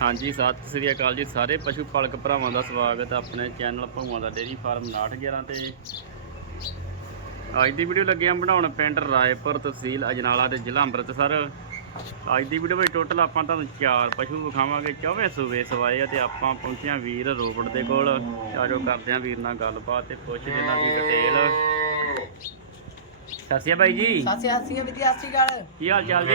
ਹਾਂਜੀ, ਸਤਿ ਸ੍ਰੀ ਅਕਾਲ ਜੀ ਸਾਰੇ ਪਸ਼ੂ ਪਾਲਕ ਭਰਾਵਾਂ ਦਾ ਸਵਾਗਤ ਹੈ ਆਪਣੇ ਚੈਨਲ ਭੂਆ ਦਾ ਡੇਰੀ ਫਾਰਮ 911 ਤੇ। ਅੱਜ ਦੀ ਵੀਡੀਓ ਲੱਗੇ ਆ ਬਣਾਉਣ ਪਿੰਡ ਰਾਏਪੁਰ ਤਹਿਸੀਲ ਅਜਨਾਲਾ ਤੇ ਜ਼ਿਲ੍ਹਾ ਅੰਮ੍ਰਿਤਸਰ। ਅੱਜ ਦੀ ਵੀਡੀਓ ਵਿੱਚ ਟੋਟਲ ਆਪਾਂ ਤੁਹਾਨੂੰ ਚਾਰ ਪਸ਼ੂ ਵਿਖਾਵਾਂਗੇ, ਚੌਵੇਂ ਸੂਬੇ ਸਵਾਏ ਆ ਤੇ ਆਪਾਂ ਪਹੁੰਚੇ ਹਾਂ ਵੀਰ ਰੋਪੜ ਦੇ ਕੋਲ। ਆਜੋ ਕਰਦੇ ਹਾਂ ਵੀਰ ਨਾਲ ਗੱਲਬਾਤ ਤੇ ਪੁੱਛਦੇ ਇਹਨਾਂ ਦੀ ਡਿਟੇਲ ਸਤਿ ਸ਼੍ਰੀ ਅਕਾਲ ਬਾਈ ਜੀ। ਸਾਸੀ ਹਾਸੀ ਵਿਧੀ ਆਸੀ ਗਾਲ ਕੀ ਹਾਲ ਚਾਲ ਜੀ?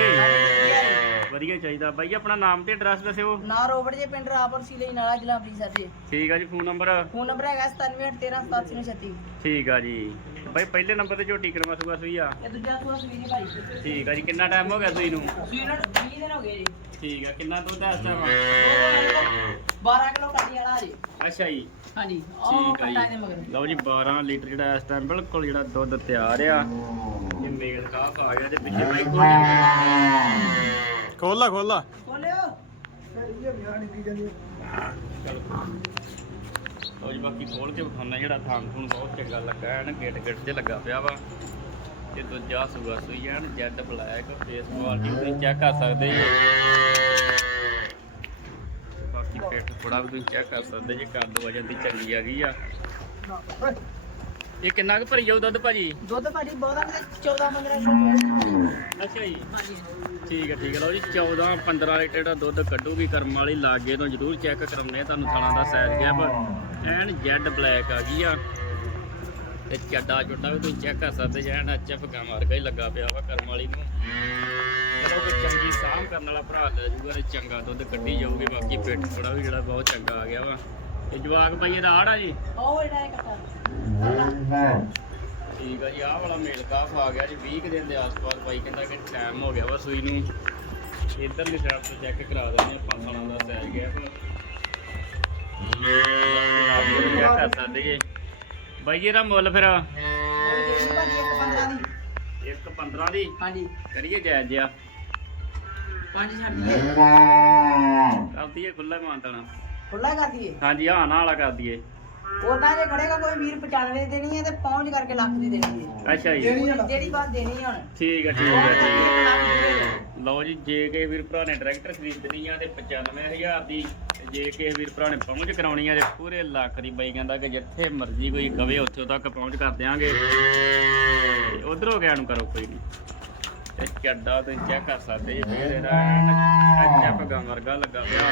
ਵਧੀਆ ਚਾਹੀਦਾ। ਬਾਈ ਆਪਣਾ ਨਾਮ ਤੇ ਐਡਰੈਸ ਦੱਸਿਓ। ਨਾ ਰੋਬੜ ਜੇ ਪਿੰਡ ਰਾਪੁਰ ਸੀ ਲਈ ਨਾਲਾ ਜ਼ਿਲ੍ਹਾ ਅੰਮ੍ਰਿਤਸਰ ਜੀ। ਠੀਕ ਆ ਜੀ ਫੋਨ ਨੰਬਰ ਫੋਨ ਨੰਬਰ ਹੈਗਾ 97138736 ਠੀਕ ਆ ਜੀ। ਬਾਈ ਪਹਿਲੇ ਨੰਬਰ ਤੇ ਝੋਟੀ ਕਰਮਾ ਸੁਗਾ ਸੂਈ ਆ। ਇਹ ਦੂਜਾ ਸੂਆ ਸਵੀਰੀ ਭਾਈ। ਠੀਕ ਆ ਜੀ ਕਿੰਨਾ ਟਾਈਮ ਹੋ ਗਿਆ ਸੂਈ ਨੂੰ? ਸਵੀਰ 20 ਦਿਨ ਹੋ ਗਏ ਜੀ। ਠੀਕ ਆ ਕਿੰਨਾ ਦੁੱਧ ਹੈ ਇਸ ਟਾਈਮ 12 ਕਿਲੋ ਕੱਢੀ ਵਾਲਾ ਜੀ ਅੱਛਾ ਜੀ। ਹਾਂਜੀ ਉਹ ਠੀਕ ਆ ਕੱਟਾ ਜੀ। ਮਗਰ। ਲਓ ਜੀ 12 ਲੀਟਰ ਜਿਹੜਾ ਇਸ ਟਾਈਮ ਬਿਲਕੁਲ ਜਿਹੜਾ ਦੁੱਧ ਤਿਆਰ ਆ। ਇਹ ਮੇਲ ਕਾਫ ਆ ਗਿਆ ਤੇ ਪਿੱਛੇ ਬਾਈ ਕੋਈ ਖੋਲਾ ਖੋਲਾ ਖੋਲਿਓ। ਲਓ ਜੀ, ਬਾਕੀ ਖੋਲ ਕੇ ਵਿਖਾਉਣਾ ਜਿਹੜਾ ਥਾਂ ਥੂਣ ਬਹੁਤ ਚੰਗਾ ਲੱਗਾ, ਐਨ ਗੇਟ ਗੇਟ ਤੇ ਲੱਗਾ ਪਿਆ ਵਾ। ਤੇ ਦੂਜਾ ਸੂਗਾ ਸੂਈ N Z black face quality ਤੁਸੀਂ ਚੈੱਕ ਕਰ ਸਕਦੇ ਜੀ। ਬਾਕੀ ਪੇਟ ਥੋੜਾ ਵੀ ਤੁਸੀਂ ਚੈੱਕ ਕਰ ਸਕਦੇ ਜੀ ਕੱਦ ਵਜਨ ਦੀ ਚੰਗੀ ਆ ਗਈ ਆ। ਇਹ ਕਿੰਨਾ ਕੁ ਭਰੀ ਜਾਊ ਦੁੱਧ ਭਾਜੀ? ਦੁੱਧ ਭਾਜੀ ਬਹੁਤਾ ਨਹੀਂ 14 15 ਕਿਲੋ ਅੱਛਾ ਜੀ। ਠੀਕ ਹੈ ਠੀਕ ਹੈ ਲਓ ਜੀ 14 15 ਲੀਟਰ ਦਾ ਦੁੱਧ ਕੱਢੂਗੀ ਕਰਮ ਵਾਲੀ ਲਾਗੇ ਤੋਂ ਜਰੂਰ ਚੈੱਕ ਕਰਾਉਣੇ ਆ ਤੁਹਾਨੂੰ ਥਾਣਾ ਦਾ size gap N Z black ਆ ਗਈ ਆ। ਤੇ ਚੱਡਾ ਚੁੱਡਾ ਵੀ ਤੁਸੀਂ ਚੈੱਕ ਕਰ ਸਕਦੇ ਜੇ ਐਨ ਐਚਐਫ ਗਾ ਮਾਰ ਹੀ ਲੱਗਾ ਪਿਆ ਵਾ ਕਰਮ ਵਾਲੀ ਨੂੰ। ਚਲੋ ਕੋਈ ਚੰਗੀ ਸਾਂਭ ਕਰਨ ਵਾਲਾ ਭਰਾ ਲੈ ਜੂਗਾ ਤੇ ਚੰਗਾ ਦੁੱਧ ਕੱਢੀ ਜਾਊਗੀ ਬਾਕੀ ਪਿੱਠ ਥੋੜਾ ਵੀ ਜਿਹੜਾ ਬਹੁਤ ਚੰਗਾ ਆ ਗਿਆ ਵਾ। ਤੇ ਜਵਾਕ ਭਾਈ ਇਹਦਾ ਆੜਾ ਜੀ। ਉਹ ਜਿਹੜਾ ਇਹ ਕੱਟਾ ਠੀਕ ਆ ਜੀ ਆਹ ਵਾਲਾ ਮੇਲ ਕਾਫ ਆ ਗਿਆ ਜੀ 20 ਕੁ ਦਿਨ ਦੇ ਆਸ-ਪਾਸ ਬਾਈ ਕਹਿੰਦਾ ਕਿ ਟਾਈਮ ਹੋ ਗਿਆ ਵਾ ਸੂਈ ਨੂੰ। ਇਧਰਲੀ ਸਾਈਡ ਤੋਂ ਚੈੱਕ ਕਰਾ ਦਿੰਦੇ ਆਪਾਂ ਖਾਣਾ ਦਾ ਸਾਈਜ਼ ਗਿਆ ਚੈੱਕ ਕਰ ਸਕਦੇ ਜੀ ਬਾਈ ਜੀ ਇਹਦਾ ਮੁੱਲ ਫਿਰ? ਇੱਕ 15 ਦੀ। 1 15 ਦੀ ਹਾਂਜੀ। ਕਰੀਏ ਜਾਇਜ਼ ਜਿਆ ਪੰਜ ਛੱਡ। ਦਈਏ ਖੁੱਲਾ ਮਾਨਤਣਾ ਖੁੱਲਾ ਕਰ ਦਈਏ? ਹਾਂਜੀ ਹਾਂ ਨਾ ਵਾਲਾ ਕਰ ਦਈਏ। ਉਹਨਾਂ ਜੇ ਖੜੇਗਾ ਕੋਈ ਵੀਰ 95 ਦੀ ਦੇਣੀ ਹੈ ਤੇ ਪਹੁੰਚ ਕਰਕੇ ਲੱਖ ਦੀ ਦੇਣੀ ਹੈ। ਅੱਛਾ ਜੀ। ਜਿਹੜੀ ਬਾਤ ਦੇਣੀ ਹੈ ਹੁਣ। ਠੀਕ ਹੈ ਠੀਕ ਹੈ ਠੀਕ। ਲਓ ਜੀ ਜੇ ਕੇ ਵੀਰ ਭਰਾ ਨੇ ਡਾਇਰੈਕਟਰ ਖਰੀਦਣੀ ਆ ਤੇ 95000 ਦੀ ਜੇ ਕੇ ਵੀਰ ਭਰਾ ਨੇ ਪਹੁੰਚ ਕਰਾਉਣੀ ਆ ਤੇ ਪੂਰੇ ਲੱਖ ਦੀ ਬਾਈ ਕਹਿੰਦਾ ਕਿ ਜਿੱਥੇ ਮਰਜ਼ੀ ਕੋਈ ਕਵੇ ਉੱਥੇ ਤੱਕ ਪਹੁੰਚ ਕਰ ਦਿਆਂਗੇ। ਉਧਰੋਂ ਗਿਆ ਨੂੰ ਕਰੋ ਕੋਈ ਨਹੀਂ ਤੇ ਚੱਡਾ ਤੁਸੀਂ ਚੈੱਕ ਕਰ ਸਕਦੇ ਜੀ, ਫੇਰ ਇਹਦਾ ਅੱਛਾ ਪਗਾ ਵਰਗਾ ਲੱਗਾ ਪਿਆ।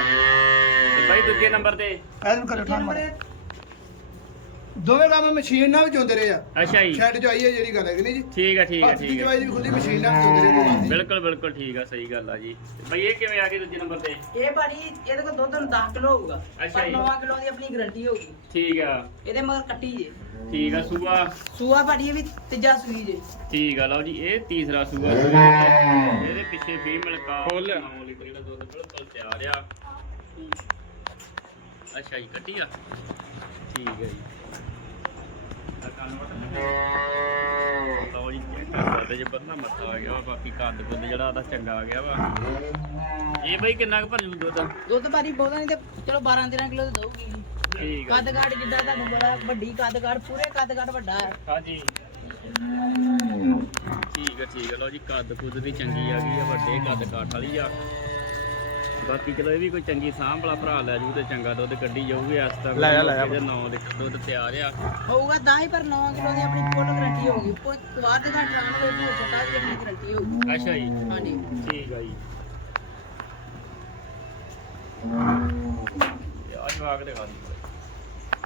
ਤੇ ਬਾਈ ਦੂਜੇ ਨੰਬਰ ਤੇ? ਐਨ ਕਰੋ ਦੂਜੇ ਨੰਬਰ ਦੋਵੇਂ ਕੰਮ ਮਸ਼ੀਨ ਨਾਲ ਵੀ ਚੋਂਦੇ ਰਹੇ ਆ। ਅੱਛਾ ਜੀ। ਸ਼ੈਡ ਚ ਆਈ ਹੈ ਜਿਹੜੀ ਗੱਲ ਹੈ ਕਿ ਨਹੀਂ ਜੀ? ਠੀਕ ਹੈ ਠੀਕ ਹੱਥ ਦੀ ਠੀਕ ਹੈ ਜਵਾਈ ਵੀ ਖੁੱਲੀ ਮਸ਼ੀਨ ਨਾਲ ਚੋਂਦੇ ਰਹੇ ਬਿਲਕੁਲ ਬਿਲਕੁਲ ਠੀਕ ਆ ਸਹੀ ਗੱਲ ਆ ਜੀ। ਬਾਈ ਇਹ ਕਿਵੇਂ ਆ ਗਈ ਦੂਜੇ ਨੰਬਰ ਤੇ? ਇਹ ਭਾਜੀ ਇਹਦੇ ਕੋਲ ਦੁੱਧ ਨੂੰ 10 ਕਿਲੋ ਹੋਊਗਾ। ਅੱਛਾ ਪਰ ਜੀ। 9 ਕਿਲੋ ਦੀ ਆਪਣੀ ਗਾਰੰਟੀ ਹੋਊਗੀ। ਠੀਕ ਆ। ਇਹਦੇ ਮਗਰ ਕੱਟੀ ਜੇ। ਠੀਕ ਆ ਸੂਆ? ਸੂਆ ਭਾਜੀ ਇਹ ਵੀ ਤੀਜਾ ਸੂਈ ਜੇ। ਠੀਕ ਆ ਲਓ ਜੀ ਇਹ ਤੀਸਰਾ ਸੂਆ। ਸੂਆ ਹੈ। ਇਹਦੇ ਪਿੱਛੇ ਫੀਮੇਲ ਕਾ ਖੋਲ ਲਿਆ। 9 ਲੀਟਰ ਜਿਹੜਾ ਦੁੱਧ ਬਿਲਕੁਲ ਤਿਆਰ ਆ। ਅੱਛਾ ਜੀ ਕੱਟੀ ਆ। ਠੀਕ ਹੈ ਜੀ। ਆ ਲਓ ਜੀ ਚੈੱਕ ਕਰ ਸਕਦੇ ਜੇ ਬੰਦਾ ਮੱਥਾ ਆ ਗਿਆ ਵਾ ਬਾਕੀ ਕੱਦ ਕੁੱਦ ਜਿਹੜਾ ਉਹਦਾ ਚੰਗਾ ਆ ਗਿਆ ਵਾ ਇਹ ਬਈ ਕਿੰਨਾ ਕੁ ਭਰ ਜੂ ਦੁੱਧ ਦੁੱਧ ਭਾਜੀ ਬਹੁਤਾ ਨਹੀਂ ਤੇ ਚਲੋ 12 13 ਕਿਲੋ ਤੇ ਦਊਗੀ। ਜੀ। ਠੀਕ ਆ। ਕੱਦ ਕਾਠ ਜਿੱਦਾਂ ਤੁਹਾਨੂੰ ਬੜਾ ਵੱਡੀ ਕੱਦ ਕਾਠ ਪੂਰੇ ਕੱਦ ਕਾਠ ਵੱਡਾ ਹੈ। ਹਾਂਜੀ। ਠੀਕ ਹੈ ਠੀਕ ਲਓ ਜੀ ਕੱਦ ਕੁੱਦ ਦੀ ਚੰਗੀ ਆ ਗਈ ਆ ਵੱਡੇ ਕੱਦ ਕਾਠ ਵਾਲੀ ਆ। ਬਾਕੀ ਚਲੋ ਇਹ ਵੀ ਕੋਈ ਚੰਗੀ ਸਾਂਭ ਵਾਲਾ ਭਰਾ ਲੈ ਜੂ ਤੇ ਚੰਗਾ ਦੁੱਧ ਕੱਢੀ ਜਾਊਗੀ ਇਸ ਤੱਕ ਲੈ ਲੈ ਜਾ। ਇਹਦੇ 9 ਲੀਟਰ ਦੁੱਧ ਤਿਆਰ ਆ। ਹੋਊਗਾ 10 ਪਰ 9 ਕਿਲੋ ਦੀ ਆਪਣੀ ਫੁੱਲ ਗਾਰੰਟੀ ਹੋਊਗੀ। ਕੋਈ ਵੱਧ ਦਾ ਟਾਂ ਕੋਈ ਭੂ ਛਟਾ ਦੀ ਆਪਣੀ ਗਾਰੰਟੀ ਹੋਊਗੀ। ਅੱਛਾ ਜੀ। ਹਾਂਜੀ। ਠੀਕ ਆ ਜੀ। ਆ ਜਵਾਕ ਦੇ ਖਾਦੀ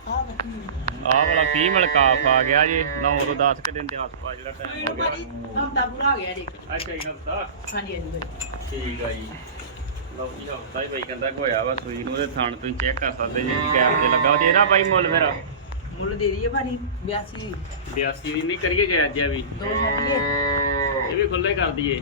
ਆਹ ਵਾਲਾ ਫੀਮੇਲ ਕਾਫ ਆ ਗਿਆ ਜੀ। 9 ਤੋਂ 10 ਕਿ ਦਿਨ ਦੇ ਆਸ-ਪਾਸ ਜਿਹੜਾ ਟਾਈਮ ਹੋ ਗਿਆ। ਹਫਤਾ ਪੂਰਾ ਹੋ ਗਿਆ ਜੀ ਅੱਛਾ ਜੀ ਹਫਤਾ। ਹਾਂਜੀ ਹਾਂਜੀ। ਠੀਕ ਆ ਜੀ। ਲਓ ਜੀ ਹਫਤਾ ਹੀ ਬਾਈ ਕਹਿੰਦਾ ਹੋਇਆ ਵਾ ਸੂਈ ਨੂੰ ਤੇ ਥਣ ਤੁਸੀਂ ਚੈੱਕ ਕਰ ਸਕਦੇ ਜੀ ਕੈਪ ਤੇ ਲੱਗਾ ਵਾ। ਤੇ ਇਹਦਾ ਬਾਈ ਮੁੱਲ ਫਿਰ। ਮੁੱਲ ਦੇ ਦਈਏ ਭਾਜੀ 82 82 ਦੀ ਨਹੀਂ ਕਰੀਏ ਜੇ ਅੱਜ ਵੀ। ਦੋ ਛੱਡੀਏ ਇਹ ਵੀ ਖੁੱਲੇ ਕਰ ਦਈਏ।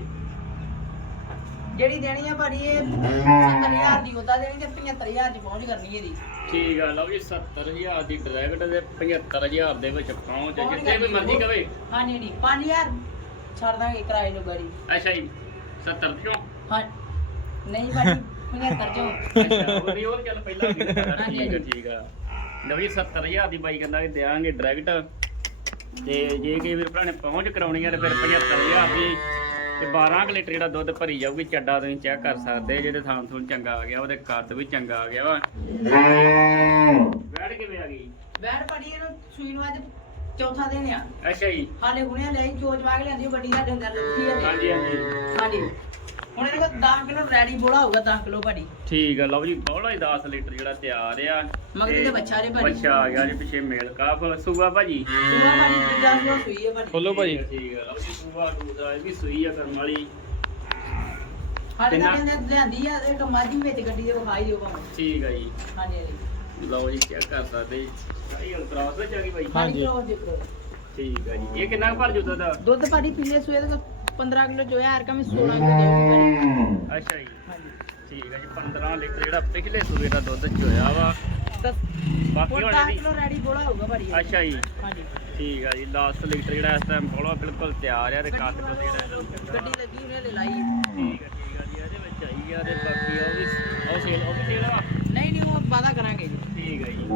ਜਿਹੜੀ ਦੇਣੀ ਆ ਭਾਜੀ ਇਹ 70000 ਦੀ ਉਹਦਾ ਦੇਣੀ ਤੇ 75000 ਚ ਪਹੁੰਚ ਕਰਨੀ ਇਹਦੀ। ਠੀਕ ਆ ਲਓ ਜੀ 70000 ਦੀ ਡਾਇਰੈਕਟ ਤੇ 75000 ਦੇ ਵਿੱਚ ਪਹੁੰਚ ਜਿੱਥੇ ਵੀ ਮਰਜ਼ੀ ਕਵੇ। ਹਾਂਜੀ ਨਹੀਂ 5000 ਛੱਡ ਦਾਂਗੇ ਕਿਰਾਏ ਨੂੰ ਗਾੜੀ। ਅੱਛਾ ਜੀ 70 ਚੋਂ ਹਾਂ ਨਹੀਂ ਭਾਜੀ 75 ਚੋਂ ਉਹਦੀ ਉਹ ਚੱਲ ਪਹਿਲਾਂ ਵੀ। ਹਾਂਜੀ, ਠੀਕ ਆ। ਠੀਕ ਆ। ਜੀ 70000 ਦੀ ਬਾਈ ਕਹਿੰਦਾ ਕਿ ਦੇਾਂਗੇ ਡਾਇਰੈਕਟ ਤੇ ਜੇ ਕਿ ਵੀਰ ਭਰਾ ਨੇ ਪਹੁੰਚ ਕਰਾਉਣੀ ਆ ਤੇ ਫਿਰ 75000 ਦੀ ਤੇ 12 ਕੁ ਲੀਟਰ ਜਿਹੜਾ ਦੁੱਧ ਭਰੀ ਜਾਊਗੀ ਚੱਡਾ ਤੁਸੀਂ ਚੈੱਕ ਕਰ ਸਕਦੇ ਜੇ ਜਿਹਦੇ ਥਾਂ ਥੂਣ ਚੰਗਾ ਆ ਗਿਆ ਉਹਦੇ ਕੱਦ ਵੀ ਚੰਗਾ ਆ ਗਿਆ ਵਾ। ਬੈਠ ਕਿਵੇਂ ਆ ਗਈ? ਬੈਠ ਭਾਜੀ ਇਹਨੂੰ ਸੂਈ ਨੂੰ ਅੱਜ ਚੌਥਾ ਦਿਨ ਆ। ਅੱਛਾ ਜੀ। ਹਾਲੇ ਹੁਣੇ ਲੈ ਚੋਚ ਵਾਗ ਲੈਂਦੀ ਉਹ ਗੱਡੀ ਸਾਡੇ ਅੰਦਰ ਲੱਗੀ ਆ। ਹਾਂਜੀ ਹਾਂਜੀ। ਹਾਂਜੀ। ਹੁਣ ਇਹਦੇ ਕੋਲ 10 ਕਿਲੋ ਰੈਡੀ ਬੋਲਾ ਹੋਊਗਾ 10 ਕਿਲੋ ਭਾਜੀ। ਠੀਕ ਆ ਲਓ ਜੀ ਬੋਲਾ ਹੀ 10 ਲੀਟਰ ਜਿਹੜਾ ਤਿਆਰ ਆ। ਮਗਰ ਦੇ ਬੱਚਾ ਜੇ ਭਾਜੀ। ਬੱਚਾ ਆ ਗਿਆ ਜੀ ਪਿੱਛੇ ਮੇਲ ਕਾਫ ਸੂਆ ਭਾਜੀ। ਸੂਆ ਭਾਜੀ ਦੂਜਾ ਸੂਆ ਸੂਈ ਹੈ ਭਾਜੀ। ਖੋਲੋ ਭਾਜੀ। ਠੀਕ ਆ ਲਓ ਜੀ ਸੂਆ ਦੂਸਰਾ ਇਹ ਵੀ ਸੂਈ ਆ ਕਰਮ ਵਾਲੀ। ਕਿੰਨਾ? ਨਾਲ ਇਹਨੇ ਲਿਆਂਦੀ ਆ ਇੱਕ ਮਾਝੀ ਵਿੱਚ ਗੱਡੀ ਦੇ ਵਿਖਾਈ ਦਿਓ ਭਾਵੇਂ। ਠੀਕ ਆ ਜੀ। ਹਾਂਜੀ ਹਾਂਜੀ। ਲਓ ਜੀ ਚੈੱਕ ਕਰ ਸਕਦੇ ਆਈ ਅਲਟਰਾਸ ਵਿੱਚ ਆ ਗਈ ਭਾਈ। ਹਾਂਜੀ। ਠੀਕ ਆ ਜੀ। ਇਹ ਕਿੰਨਾ ਕੁ ਭਰ ਜੂ ਦੁੱਧ? ਦੁੱਧ ਭਾਜੀ ਪਿਛਲੇ ਸੂਏ ਦਾ 15 ਕਿਲੋ ਚੋਇਆ ਹਰ ਕਮੇ 16 ਕਿਲੋ ਅੱਛਾ ਜੀ। ਹਾਂਜੀ ਠੀਕ ਆ ਜੀ 15 ਲੀਟਰ ਜਿਹੜਾ ਪਿਛਲੇ ਸੂਏ ਦਾ ਦੁੱਧ ਚੋਇਆ ਵਾ। ਤਾਂ ਬਾਕੀ ਹੁਣ ਹੁਣ 10 ਇਹਦੀ ਕਿਲੋ ਰੈਡੀ ਬੋਲਾ ਹੋਊਗਾ ਭਾਜੀ। ਅੱਛਾ ਜੀ। ਹਾਂਜੀ। ਠੀਕ ਆ ਜੀ ਲਾਸਟ ਲੀਟਰ ਜਿਹੜਾ ਇਸ ਟਾਈਮ ਬੋਲਾ ਬਿਲਕੁਲ ਤਿਆਰ ਆ ਤੇ ਕੱਟ ਕੋ ਜਿਹੜਾ। ਗੱਡੀ ਲੱਗੀ ਉਹਨੇ ਲੈ ਲਾਈ ਠੀਕ ਆ ਠੀਕ ਆ ਜੀ ਇਹਦੇ ਵਿੱਚ ਆਈ ਆ ਤੇ ਬਾਕੀ ਉਹ ਵੀ ਉਹ ਸੇਲ ਉਹ ਵੀ ਸੇਲ ਆ? ਨਹੀਂ ਨਹੀਂ ਉਹ ਵਾਦਾ ਕਰਾਂਗੇ ਜੀ। ਠੀਕ ਹੈ ਜੀ।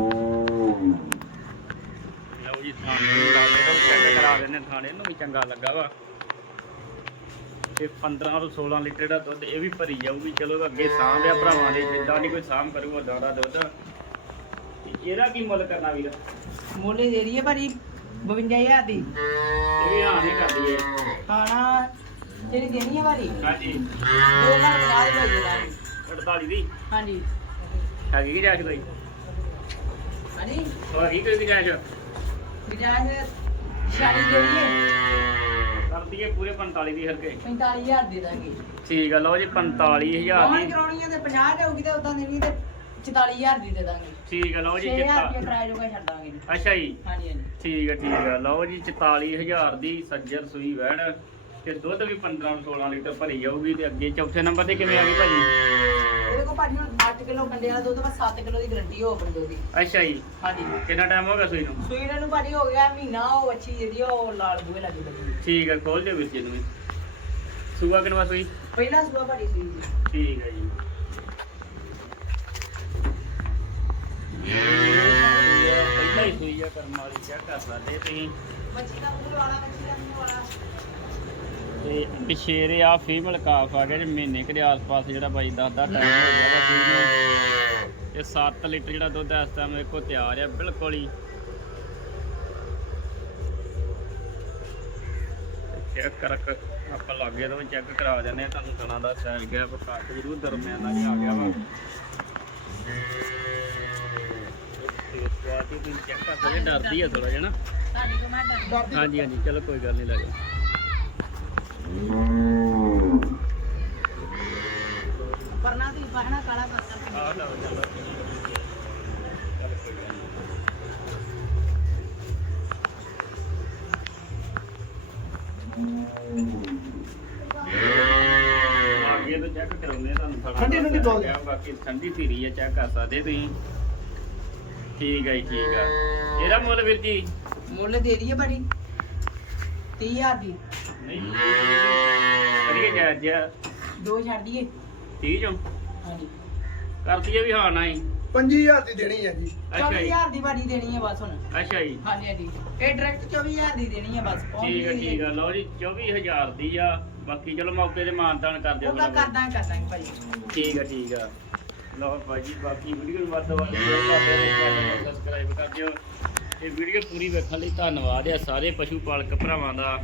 ਲਓ ਜੀ ਥਾਣੇ ਨੂੰ ਲਾ ਦੇ ਤੋਂ ਚੈੱਕ ਕਰਾ ਦਿੰਦੇ ਥਾਣੇ ਨੂੰ ਵੀ ਚੰਗਾ ਲੱਗਾ ਵਾ। ਤੇ 15 ਤੋਂ 16 ਲੀਟਰ ਦਾ ਦੁੱਧ ਇਹ ਵੀ ਭਰੀ ਜਾਊਗੀ। ਚਲੋ ਅੱਗੇ ਸਾਂਭ ਆ ਭਰਾਵਾਂ ਦੇ ਜਿੱਦਾਂ ਨਹੀਂ ਕੋਈ ਸਾਂਭ ਕਰੂਗਾ ਦਾਦਾ ਦੁੱਧ। ਤੇ ਇਹਦਾ ਕੀ ਮੁੱਲ ਕਰਨਾ ਵੀਰ? ਮੋਲੇ ਦੇ ਰਹੀ ਹੈ ਭਾਜੀ 52000 ਦੀ। ਇਹ ਹਾਂ ਨਹੀਂ ਕਰਦੀ ਏ ਖਾਣਾ ਜਿਹੜੀ ਦੇਣੀ ਹੈ ਭਾਜੀ। ਹਾਂਜੀ। ਦੋ ਘਰ ਬਣਾ ਦੇ ਭਾਜੀ ਨਾਲ। 48 ਦੀ? ਹਾਂਜੀ। ਹੈਗੀ ਕਿ ਜਾਇਜ਼ ਕੋਈ? ਹਾਂਜੀ। ਹੈਗੀ ਕੋਈ ਜਾਇਜ਼ ਵਿਚਾਰ ਸ਼ਾਦੀ ਜਿਹੜੀ ਹੈ ਕਰਦੀ ਏ ਪੂਰੇ 45 ਦੀ ਹਰਕੇ 45000 ਦੇ ਦਾਂਗੇ। ਠੀਕ ਆ ਲਓ ਜੀ 45000 ਕੌਣ ਦੀ। ਕਰਾਉਣੀ ਹੈ ਤੇ 50 ਦੇਊਗੀ ਤੇ ਉਦਾਂ ਦੇਣੀ ਤੇ 44000 ਦੀ ਦੇ ਦਾਂਗੇ। ਠੀਕ ਆ ਲਓ ਜੀ 6000 ਚਿੱਟਾ। ਰੁਪਏ ਕਿਰਾਇਆ ਜੋਗਾ ਛੱਡ ਦਾਂਗੇ। ਜੀ ਅੱਛਾ ਜੀ। ਹਾਂਜੀ ਹਾਂਜੀ। ਠੀਕ ਹੈ ਠੀਕ ਹੈ ਲਓ ਜੀ 44000 ਦੀ ਸੱਜਰ ਸੂਈ ਵੈੜ ਤੇ ਦੁੱਧ ਵੀ 15 16 ਲੀਟਰ ਭਰੀ ਜਾਊਗੀ ਤੇ ਅੱਗੇ ਚੌਥੇ ਨੰਬਰ ਤੇ ਕਿਵੇਂ ਆ ਗਈ ਭਾਜੀ? ਇਹਦੇ ਕੋਲ ਭਾਜੀ ਹੁਣ 8 ਕਿਲੋ ਕੰਡੇ ਵਾਲਾ ਦੁੱਧ ਬਸ 7 ਕਿਲੋ ਦੀ ਗਰੰਟੀ ਹੋ ਆਪਣੀ ਦੁੱਧ ਦੀ। ਅੱਛਾ ਜੀ। ਹਾਂਜੀ। ਕਿੰਨਾ ਟਾਈਮ ਹੋ ਗਿਆ ਸੂਈ ਨੂੰ? ਸੂਈ ਨੂੰ ਭਾਜੀ ਹੋ ਗਿਆ ਮਹੀਨਾ ਉਹ ਅੱਛੀ ਜਿਹੜੀ ਆ, ਉਹ ਲਾਲ ਦੂਏ ਲੱਗੀ ਲੱਗੀ ਠੀਕ ਹੈ ਖੋਲ ਦਿਓ ਵੀਰ ਜੀ ਨੂੰ ਵੀ। ਸੂਆ ਕਿਨਵਾ ਸੂਈ? ਪਹਿਲਾ ਸੂਆ ਭਾਜੀ ਸੂਈ ਜੀ ਠੀਕ ਹੈ ਜੀ। ਪਹਿਲਾਂ ਹੀ ਸੂਈ ਆ ਕਰਮ ਵਾਲੀ ਚੈੱਕ ਕਰ ਸਕਦੇ ਤੁਸੀਂ? ਮੱਛੀ ਦਾ ਮੂੰਹ ਵਾਲਾ ਮੱਛੀ ਦਾ ਮੂੰਹ ਵਾਲਾ। ਤੇ ਪਿਛੇਰੇ ਆ ਫੀਮੇਲ ਕਾਫ ਆ ਗਿਆ ਜੇ ਮਹੀਨੇ ਕੁ ਦੇ ਆਸ-ਪਾਸ ਜਿਹੜਾ ਬਾਈ ਦਾਦਾ ਟਾਈਮ ਹੋ ਗਿਆ ਵਾ ਨੂੰ। ਤੇ 7 ਲੀਟਰ ਜਿਹੜਾ ਦੁੱਧ ਇਸ ਟਾਈਮ ਮੇਰੇ ਕੋਲ ਤਿਆਰ ਆ ਬਿਲਕੁਲ ਹੀ। ਚੈੱਕ ਕਰ ਆਪਾਂ ਲਾਗੇ ਤੋਂ ਚੈੱਕ ਕਰਾ ਦਿੰਦੇ ਆ ਤੁਹਾਨੂੰ ਤਣਾ ਦਾ ਸਾਈਜ਼ ਗੈਪ ਘੱਟ ਜ਼ਰੂਰ ਦਰਮਿਆਨਾ ਜਿਹਾ ਆ ਗਿਆ ਵਾ। ਤੇ ਕੁਆਲਿਟੀ ਤੁਸੀਂ ਚੈੱਕ ਕਰ ਸਕਦੇ ਡਰਦੀ ਆ ਥੋੜਾ ਜਿਹਾ ਨਾ। ਹਾਂਜੀ ਹਾਂਜੀ ਚਲੋ ਕੋਈ ਗੱਲ ਨਹੀਂ ਲੱਗੇ ਪਰਨਾ ਦੀ। ਪਾਹਣਾ ਕਾਲਾ ਪੱਤਰ ਆਹ ਲਓ ਚਲੋ ਚਲੋ ਕੋਈ ਗੱਲ ਨਹੀਂ ਅੱਗੇ ਤੋਂ ਚੈੱਕ ਕਰਾਉਂਦੇ ਆ ਤੁਹਾਨੂੰ ਥੋੜਾ ਠੰਡੀ ਠੰਡੀ। ਬਾਕੀ ਠੰਡੀ ਧੀਰੀ ਆ ਚੈੱਕ ਕਰ ਸਕਦੇ ਤੁਸੀਂ। ਠੀਕ ਹੈ ਜੀ ਠੀਕ ਆ। ਇਹਦਾ ਮੁੱਲ ਵੀਰ ਜੀ? ਮੁੱਲ ਦੇ ਦਈਏ ਭਾਜੀ 30000 ਦੀ। ਨਹੀਂ। ਕਰੀਏ ਜਾਇਜ਼ ਜਿਹਾ ਦੋ ਛੱਡ ਦਈਏ 30 ਚੋਂ? ਹਾਂਜੀ। ਕਰ ਦਈਏ ਵੀ ਹਾਂ ਨਾ ਹੀ 25000 ਦੀ ਦੇਣੀ ਹੈ ਜੀ। ਅੱਛਾ ਜੀ। 24000 ਦੀ ਭਾਜੀ ਦੇਣੀ ਹੈ ਬਸ ਹੁਣ। ਅੱਛਾ ਜੀ। ਹਾਂਜੀ ਹਾਂਜੀ। ਇਹ ਡਾਇਰੈਕਟ 24000 ਦੀ ਦੇਣੀ ਹੈ ਬਸ। ਠੀਕ ਹੈ ਠੀਕ ਹੈ ਲਓ ਜੀ 24000 ਦੀ ਆ। ਬਾਕੀ ਚਲੋ ਮੌਕੇ ਤੇ ਮਾਨਤਾਨ ਕਰ ਦਿਓ ਉਹਦਾ ਕਰਦਾਂ ਕਰਦਾਂ ਭਾਜੀ ਠੀਕ ਹੈ ਠੀਕ ਆ। ਲਓ ਭਾਜੀ ਬਾਕੀ ਵੀਡੀਓ ਨੂੰ ਵੱਧ ਤੋਂ ਵੱਧ ਸਬਸਕ੍ਰਾਈਬ ਕਰ ਦਿਓ। ਇਹ ਵੀਡੀਓ ਪੂਰੀ ਵੇਖਣ ਲਈ ਧੰਨਵਾਦ ਆ ਸਾਰੇ ਪਸ਼ੂ ਪਾਲਕ ਭਰਾਵਾਂ ਦਾ।